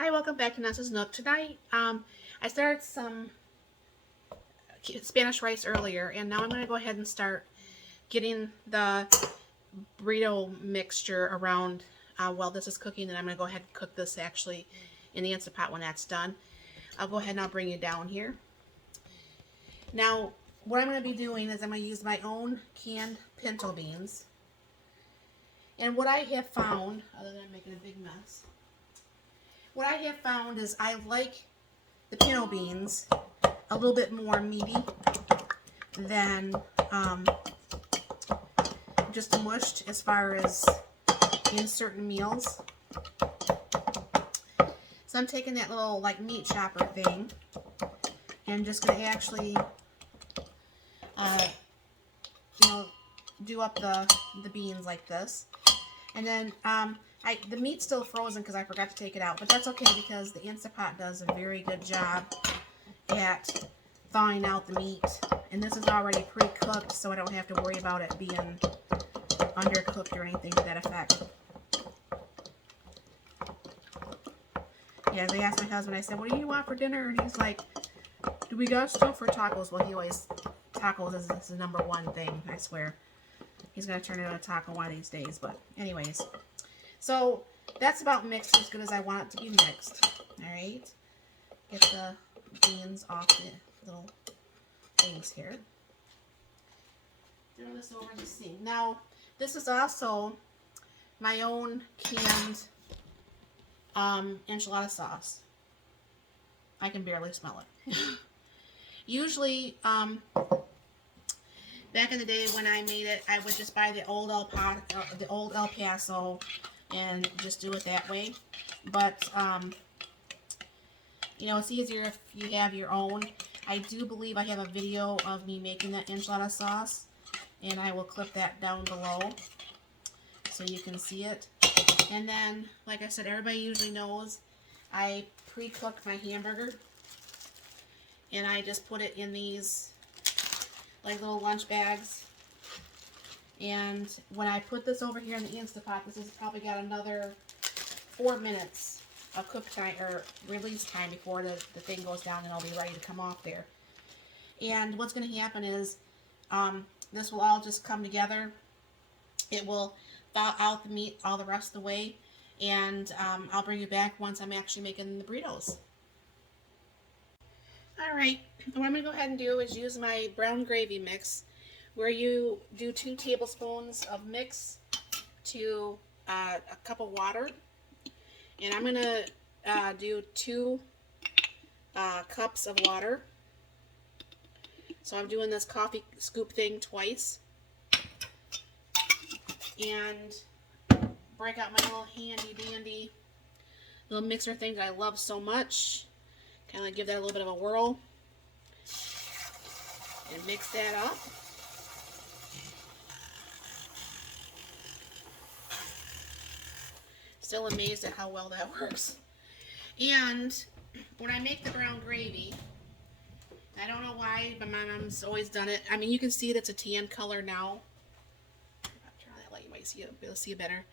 Hi, welcome back to Nessa's Nook. Tonight, I started some Spanish rice earlier, and now I'm going to go ahead and start getting the burrito mixture around while this is cooking, and I'm going to go ahead and cook this actually in the Instant Pot when that's done. I'll go ahead and I'll bring you down here. Now, what I'm going to be doing is I'm going to use my own canned pinto beans. And what I have found, other than making a big mess, what I have found is I like the pinto beans a little bit more meaty than just mushed as far as in certain meals. So I'm taking that little like meat chopper thing and just going to actually do up the beans like this. And then the meat's still frozen because I forgot to take it out, but that's okay because the Instant Pot does a very good job at thawing out the meat. And this is already pre-cooked, so I don't have to worry about it being undercooked or anything to that effect. Yeah, as I asked my husband, I said, what do you want for dinner? And he's like, do we got stuff for tacos? Well, tacos is the number one thing, I swear. He's going to turn it into a taco one of these days, but anyways. So, that's about mixed as good as I want it to be mixed. Alright. Get the beans off the little things here. Throw this over the sink. Now, this is also my own canned enchilada sauce. I can barely smell it. Usually, back in the day when I made it, I would just buy the old El Paso and just do it that way. But, you know, it's easier if you have your own. I do believe I have a video of me making that enchilada sauce, and I will clip that down below so you can see it. And then, like I said, everybody usually knows I pre-cook my hamburger, and I just put it in these like little lunch bags. And when I put this over here in the Instant Pot, this has probably got another 4 minutes of cook time or release time before the thing goes down and I'll be ready to come off there. And what's going to happen is this will all just come together. It will thaw out the meat all the rest of the way, and I'll bring you back once I'm actually making the burritos. Alright, what I'm going to go ahead and do is use my brown gravy mix, where you do 2 tablespoons of mix to a cup of water. And I'm going to do 2 cups of water. So I'm doing this coffee scoop thing twice. And break out my little handy dandy little mixer thing that I love so much. Kind of give that a little bit of a whirl. And mix that up. Still amazed at how well that works. And when I make the brown gravy, I don't know why, but my mom's always done it. I mean, you can see that's a tan color now. I'll try that light, you might see it, be able to see it better.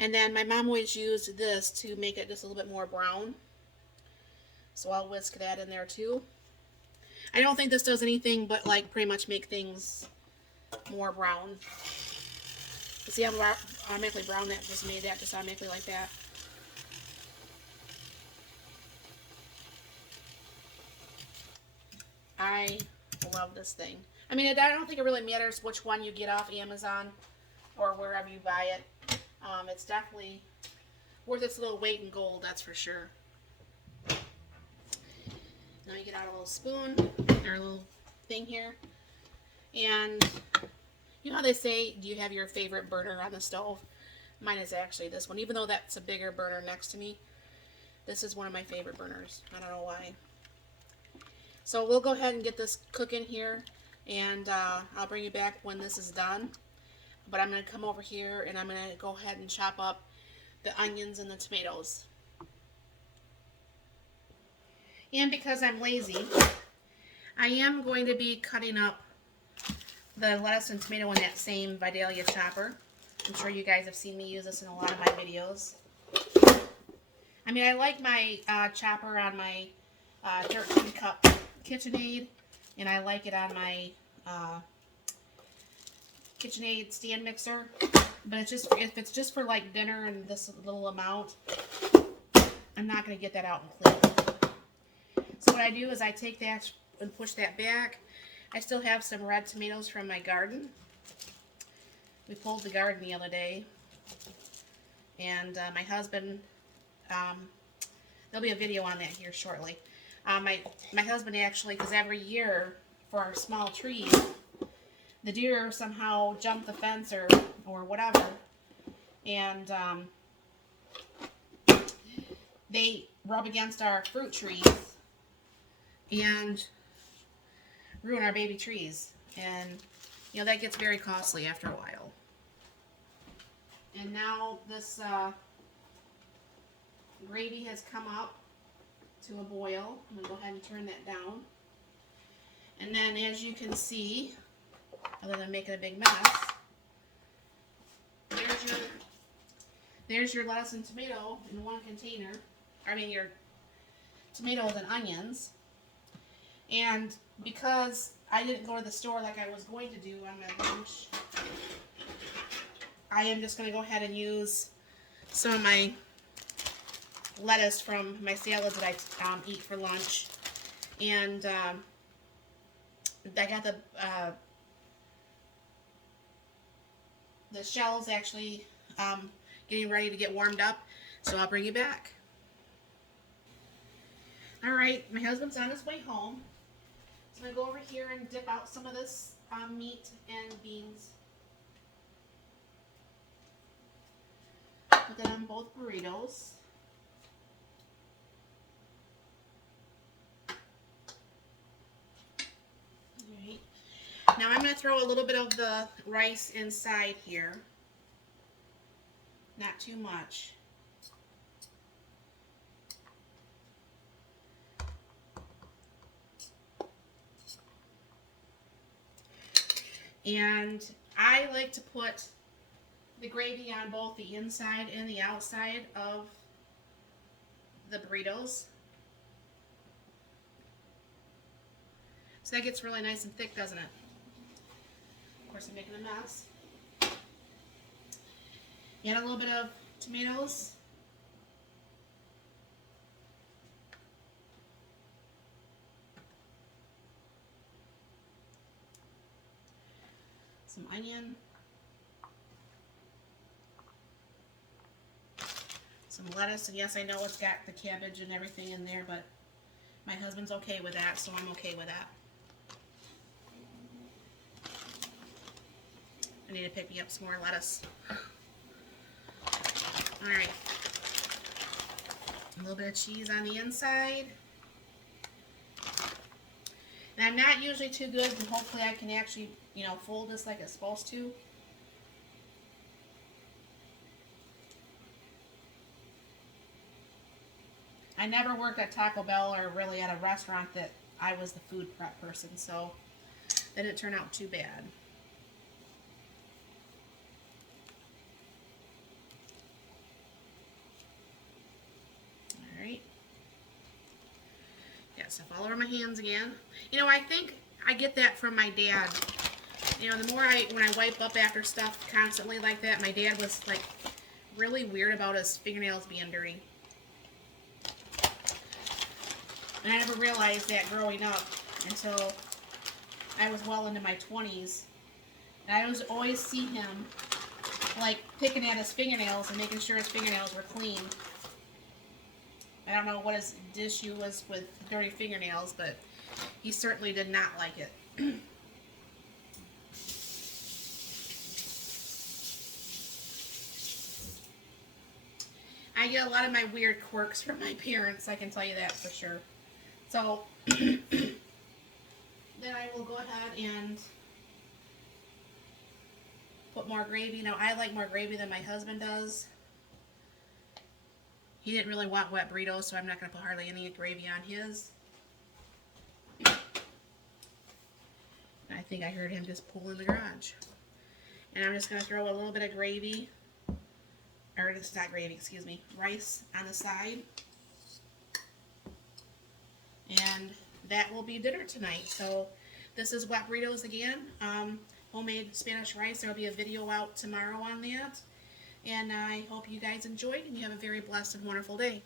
And then my mom always used this to make it just a little bit more brown. So I'll whisk that in there too. I don't think this does anything but like pretty much make things more brown. See how automatically brown that just made that just automatically like that. I love this thing. I mean, I don't think it really matters which one you get off Amazon or wherever you buy it. It's definitely worth its little weight in gold, that's for sure. Now you get out a little spoon or a little thing here. And you know how they say, do you have your favorite burner on the stove? Mine is actually this one. Even though that's a bigger burner next to me, this is one of my favorite burners. I don't know why. So we'll go ahead and get this cooking here, and I'll bring you back when this is done. But I'm going to come over here and I'm going to go ahead and chop up the onions and the tomatoes. And because I'm lazy, I am going to be cutting up the lettuce and tomato in that same Vidalia chopper. I'm sure you guys have seen me use this in a lot of my videos. I mean, I like my chopper on my 13 cup KitchenAid, and I like it on my KitchenAid stand mixer. But it's just, if it's just for like dinner and this little amount, I'm not going to get that out and clean. So what I do is I take that and push that back. I still have some red tomatoes from my garden. We pulled the garden the other day, and my husband, there'll be a video on that here shortly. My husband actually, because every year for our small trees, the deer somehow jump the fence or whatever, and they rub against our fruit trees and ruin our baby trees. And, you know, that gets very costly after a while. And now this gravy has come up to a boil. I'm going to go ahead and turn that down. And then, as you can see, other than making a big mess, there's your lettuce and tomato in one container. I mean, your tomatoes and onions. And because I didn't go to the store like I was going to do on my lunch, I am just going to go ahead and use some of my lettuce from my salads that I eat for lunch. And I got the shells actually getting ready to get warmed up, so I'll bring you back. Alright, my husband's on his way home. So I'm going to go over here and dip out some of this meat and beans. Put that on both burritos. Alright. Now I'm going to throw a little bit of the rice inside here. Not too much. And I like to put the gravy on both the inside and the outside of the burritos. So that gets really nice and thick, doesn't it? Of course, I'm making a mess. Add a little bit of tomatoes. Some onion. Some lettuce, and yes, I know it's got the cabbage and everything in there, but my husband's okay with that, so I'm okay with that. I need to pick me up some more lettuce. Alright. A little bit of cheese on the inside. And I'm not usually too good, and hopefully I can actually, you know, fold this like it's supposed to. I never worked at Taco Bell or really at a restaurant that I was the food prep person, so that didn't turn out too bad. Alright. Yeah, stuff all over my hands again. You know, I think I get that from my dad. You know, the more when I wipe up after stuff constantly like that, my dad was like really weird about his fingernails being dirty. And I never realized that growing up until I was well into my 20s. And I was always see him like picking at his fingernails and making sure his fingernails were clean. I don't know what his issue was with dirty fingernails, but he certainly did not like it. I get a lot of my weird quirks from my parents, I can tell you that for sure. So, then I will go ahead and put more gravy. Now, I like more gravy than my husband does. He didn't really want wet burritos, so I'm not going to put hardly any gravy on his. I think I heard him just pull in the garage. And I'm just going to throw a little bit of gravy, or it's not gravy, excuse me, rice on the side. And that will be dinner tonight. So this is Wet Burritos again. Homemade Spanish rice. There will be a video out tomorrow on that. And I hope you guys enjoyed and you have a very blessed and wonderful day.